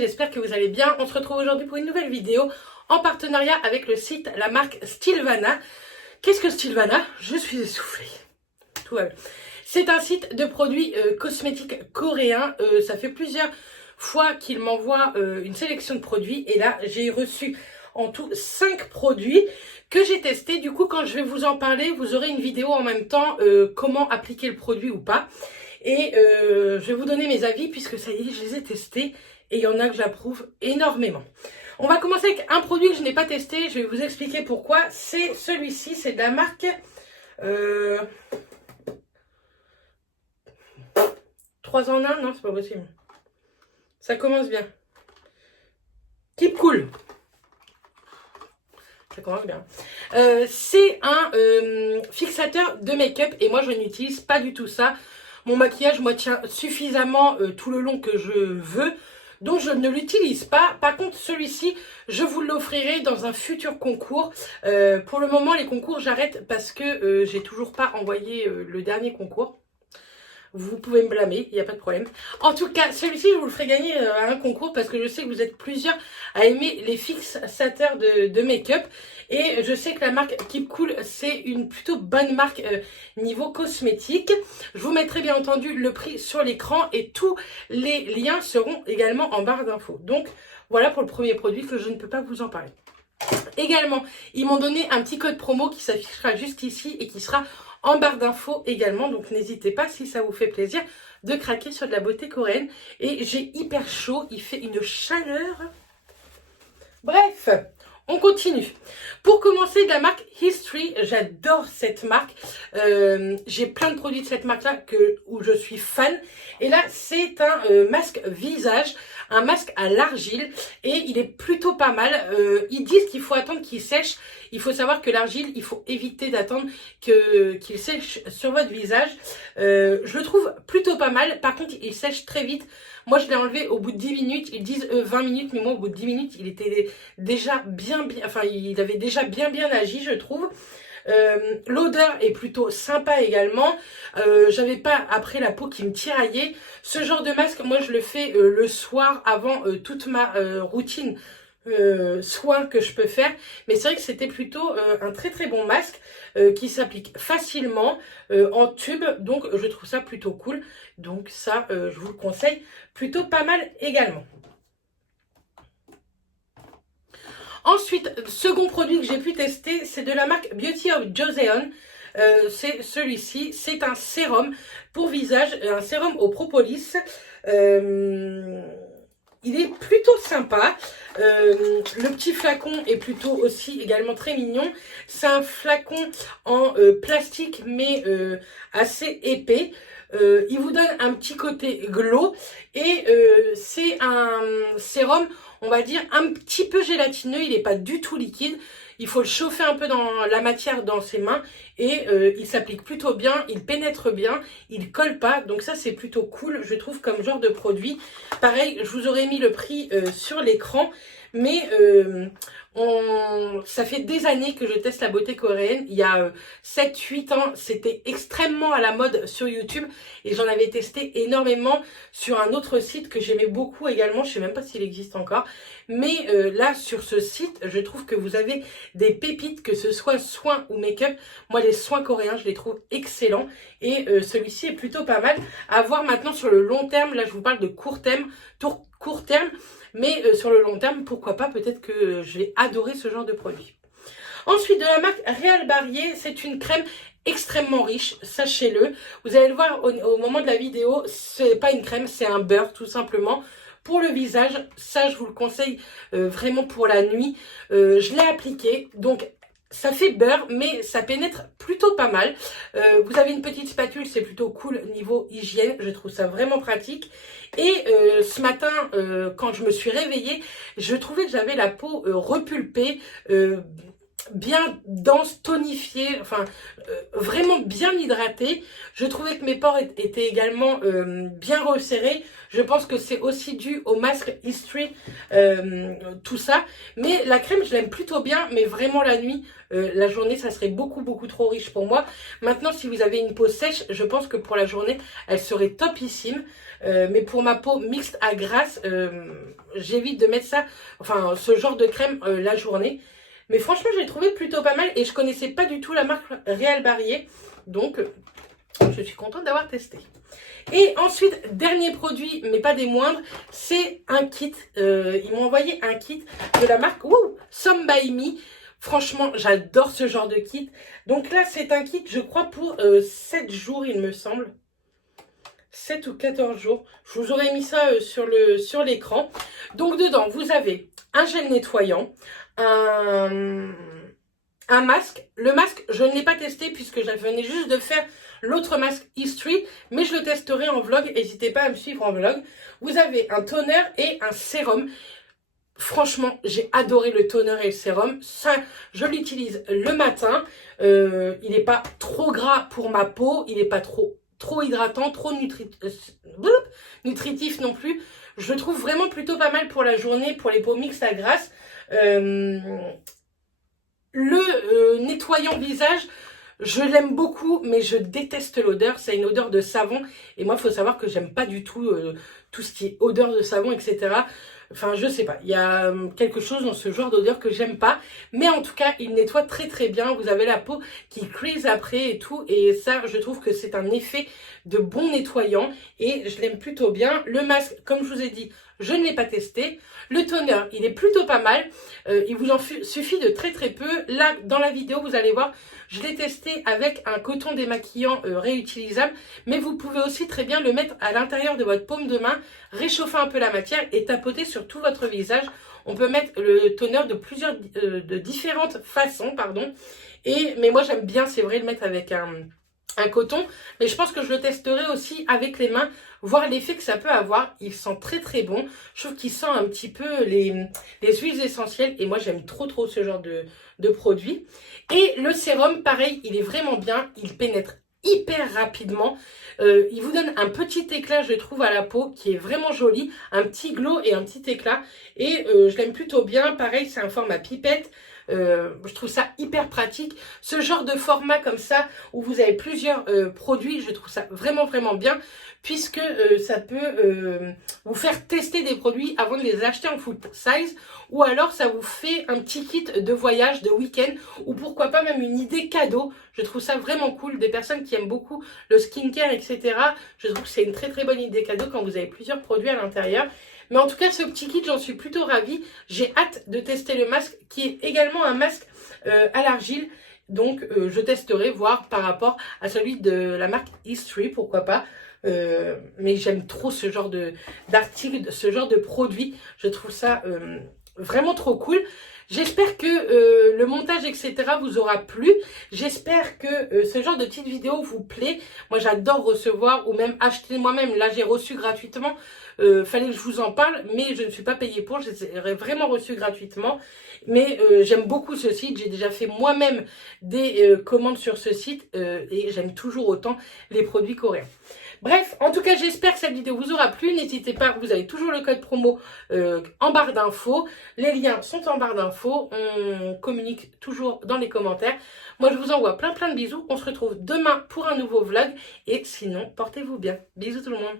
j'espère que vous allez bien. On se retrouve aujourd'hui pour une nouvelle vidéo en partenariat avec le site, la marque Stylevana. Qu'est-ce que Stylevana? Je suis essoufflée. Tout va bien. C'est un site de produits cosmétiques coréens. Ça fait plusieurs fois qu'il m'envoie une sélection de produits. Et là, j'ai reçu en tout 5 produits que j'ai testés. Du coup, quand je vais vous en parler, vous aurez une vidéo en même temps comment appliquer le produit ou pas. Et je vais vous donner mes avis puisque ça y est, je les ai testés et il y en a que j'approuve énormément. On va commencer avec un produit que je n'ai pas testé, je vais vous expliquer pourquoi. C'est celui-ci, c'est de la marque 3 en 1, non c'est pas possible. Ça commence bien. Keep Cool. Ça commence bien. C'est un fixateur de make-up et moi je n'utilise pas du tout ça. Mon maquillage, moi, tient suffisamment tout le long que je veux. Donc, je ne l'utilise pas. Par contre, celui-ci, je vous l'offrirai dans un futur concours. Pour le moment, les concours, j'arrête parce que j'ai toujours pas envoyé le dernier concours. Vous pouvez me blâmer, il n'y a pas de problème. En tout cas, celui-ci, je vous le ferai gagner à un concours parce que je sais que vous êtes plusieurs à aimer les fixateurs de make-up. Et je sais que la marque Keep Cool, c'est une plutôt bonne marque niveau cosmétique. Je vous mettrai bien entendu le prix sur l'écran et tous les liens seront également en barre d'infos. Donc, voilà pour le premier produit que je ne peux pas vous en parler. Également, ils m'ont donné un petit code promo qui s'affichera juste ici et qui sera en barre d'infos également, donc n'hésitez pas si ça vous fait plaisir de craquer sur de la beauté coréenne. Et j'ai hyper chaud, il fait une chaleur. Bref, on continue. Pour commencer, de la marque History, j'adore cette marque. J'ai plein de produits de cette marque-là où je suis fan. Et là, c'est un masque visage, un masque à l'argile. Et il est plutôt pas mal. Ils disent qu'il faut attendre qu'il sèche. Il faut savoir que l'argile, il faut éviter d'attendre qu'il sèche sur votre visage. Je le trouve plutôt pas mal. Par contre, il sèche très vite. Moi, je l'ai enlevé au bout de 10 minutes. Ils disent 20 minutes, mais moi, au bout de 10 minutes, il était déjà il avait déjà bien agi, je trouve. L'odeur est plutôt sympa également. J'avais pas après la peau qui me tiraillait. Ce genre de masque, moi, je le fais le soir avant toute ma routine soins que je peux faire, mais c'est vrai que c'était plutôt un très bon masque qui s'applique facilement en tube, donc je trouve ça plutôt cool. Donc ça, je vous le conseille, plutôt pas mal également. Ensuite, second produit que j'ai pu tester, c'est de la marque Beauty of Joseon. C'est celui-ci, c'est un sérum pour visage, un sérum au propolis. Il est plutôt sympa. Le petit flacon est plutôt aussi également très mignon. C'est un flacon en plastique mais assez épais. Il vous donne un petit côté glow et c'est un sérum, on va dire, un petit peu gélatineux. Il n'est pas du tout liquide. Il faut le chauffer un peu dans la matière dans ses mains et il s'applique plutôt bien, il pénètre bien, il colle pas. Donc ça, c'est plutôt cool, je trouve, comme genre de produit. Pareil, je vous aurais mis le prix sur l'écran, mais ça fait des années que je teste la beauté coréenne. Il y a 7-8 ans, c'était extrêmement à la mode sur YouTube et j'en avais testé énormément sur un autre site que j'aimais beaucoup également. Je sais même pas s'il existe encore. Mais là, sur ce site, je trouve que vous avez des pépites, que ce soit soins ou make-up. Moi, les soins coréens, je les trouve excellents. Et celui-ci est plutôt pas mal. À voir maintenant sur le long terme. Là, je vous parle de court terme. Mais sur le long terme, pourquoi pas, peut-être que je vais adorer ce genre de produit. Ensuite, de la marque Réal Barrier, c'est une crème extrêmement riche, sachez-le. Vous allez le voir au moment de la vidéo, c'est pas une crème, c'est un beurre tout simplement. Pour le visage, ça je vous le conseille vraiment pour la nuit. Je l'ai appliqué, donc ça fait beurre, mais ça pénètre plutôt pas mal. Vous avez une petite spatule, c'est plutôt cool niveau hygiène. Je trouve ça vraiment pratique. Et ce matin, quand je me suis réveillée, je trouvais que j'avais la peau repulpée. bien dense, tonifié, enfin vraiment bien hydraté. Je trouvais que mes pores étaient également bien resserrés. Je pense que c'est aussi dû au masque History, tout ça. Mais la crème, je l'aime plutôt bien, mais vraiment la nuit, la journée, ça serait beaucoup trop riche pour moi. Maintenant, si vous avez une peau sèche, je pense que pour la journée, elle serait topissime. Mais pour ma peau mixte à grasse, j'évite de mettre ça, enfin ce genre de crème la journée. Mais franchement, je l'ai trouvé plutôt pas mal et je connaissais pas du tout la marque Réal Barrier. Donc, je suis contente d'avoir testé. Et ensuite, dernier produit, mais pas des moindres, c'est un kit. Ils m'ont envoyé un kit de la marque Some By Me. Franchement, j'adore ce genre de kit. Donc là, c'est un kit, je crois, pour 7 jours, il me semble. 7 ou 14 jours. Je vous aurais mis ça sur l'écran. Donc dedans, vous avez un gel nettoyant, un masque. Le masque, je ne l'ai pas testé puisque je venais juste de faire l'autre masque History, mais je le testerai en vlog. N'hésitez pas à me suivre en vlog. Vous avez un toner et un sérum. Franchement, j'ai adoré le toner et le sérum. Ça, je l'utilise le matin. Il n'est pas trop gras pour ma peau. Il n'est pas trop hydratant, trop nutritif non plus. Je le trouve vraiment plutôt pas mal pour la journée, pour les peaux mixtes à grasse. Le nettoyant visage, je l'aime beaucoup, mais je déteste l'odeur. C'est une odeur de savon. Et moi, il faut savoir que j'aime pas du tout tout ce qui est odeur de savon, etc. Enfin, je sais pas. Il y a quelque chose dans ce genre d'odeur que j'aime pas. Mais en tout cas, il nettoie très bien. Vous avez la peau qui crease après et tout. Et ça, je trouve que c'est un effet de bon nettoyant. Et je l'aime plutôt bien. Le masque, comme je vous ai dit, je ne l'ai pas testé. Le toner, il est plutôt pas mal. Il vous en suffit de très peu. Là, dans la vidéo, vous allez voir, je l'ai testé avec un coton démaquillant réutilisable. Mais vous pouvez aussi très bien le mettre à l'intérieur de votre paume de main, réchauffer un peu la matière et tapoter sur tout votre visage. On peut mettre le toner de différentes façons, pardon. Mais moi, j'aime bien, c'est vrai, le mettre avec un coton, mais je pense que je le testerai aussi avec les mains, voir l'effet que ça peut avoir. Il sent très bon. Je trouve qu'il sent un petit peu les huiles essentielles et moi j'aime trop ce genre de produit. Et le sérum, pareil, il est vraiment bien. Il pénètre hyper rapidement. Il vous donne un petit éclat, je trouve, à la peau qui est vraiment joli. Un petit glow et un petit éclat. Et je l'aime plutôt bien. Pareil, c'est un format pipette. Je trouve ça hyper pratique. Ce genre de format comme ça, où vous avez plusieurs produits, je trouve ça vraiment bien, puisque ça peut vous faire tester des produits avant de les acheter en full size, ou alors ça vous fait un petit kit de voyage, de week-end, ou pourquoi pas même une idée cadeau. Je trouve ça vraiment cool. Des personnes qui aiment beaucoup le skincare, etc. Je trouve que c'est une très bonne idée cadeau quand vous avez plusieurs produits à l'intérieur. Mais en tout cas, ce petit kit, j'en suis plutôt ravie. J'ai hâte de tester le masque, qui est également un masque à l'argile. Donc, je testerai, voir par rapport à celui de la marque History, pourquoi pas. Mais j'aime trop ce genre d'article, ce genre de produit. Je trouve ça vraiment trop cool. J'espère que le montage, etc. vous aura plu. J'espère que ce genre de petite vidéo vous plaît. Moi, j'adore recevoir ou même acheter moi-même. Là, j'ai reçu gratuitement. Fallait que je vous en parle, mais je ne suis pas payée pour. Je les ai vraiment reçus gratuitement. Mais j'aime beaucoup ce site. J'ai déjà fait moi-même des commandes sur ce site et j'aime toujours autant les produits coréens. Bref, en tout cas, j'espère que cette vidéo vous aura plu. N'hésitez pas, vous avez toujours le code promo en barre d'infos. Les liens sont en barre d'infos. On communique toujours dans les commentaires. Moi, je vous envoie plein de bisous. On se retrouve demain pour un nouveau vlog. Et sinon, portez-vous bien. Bisous tout le monde.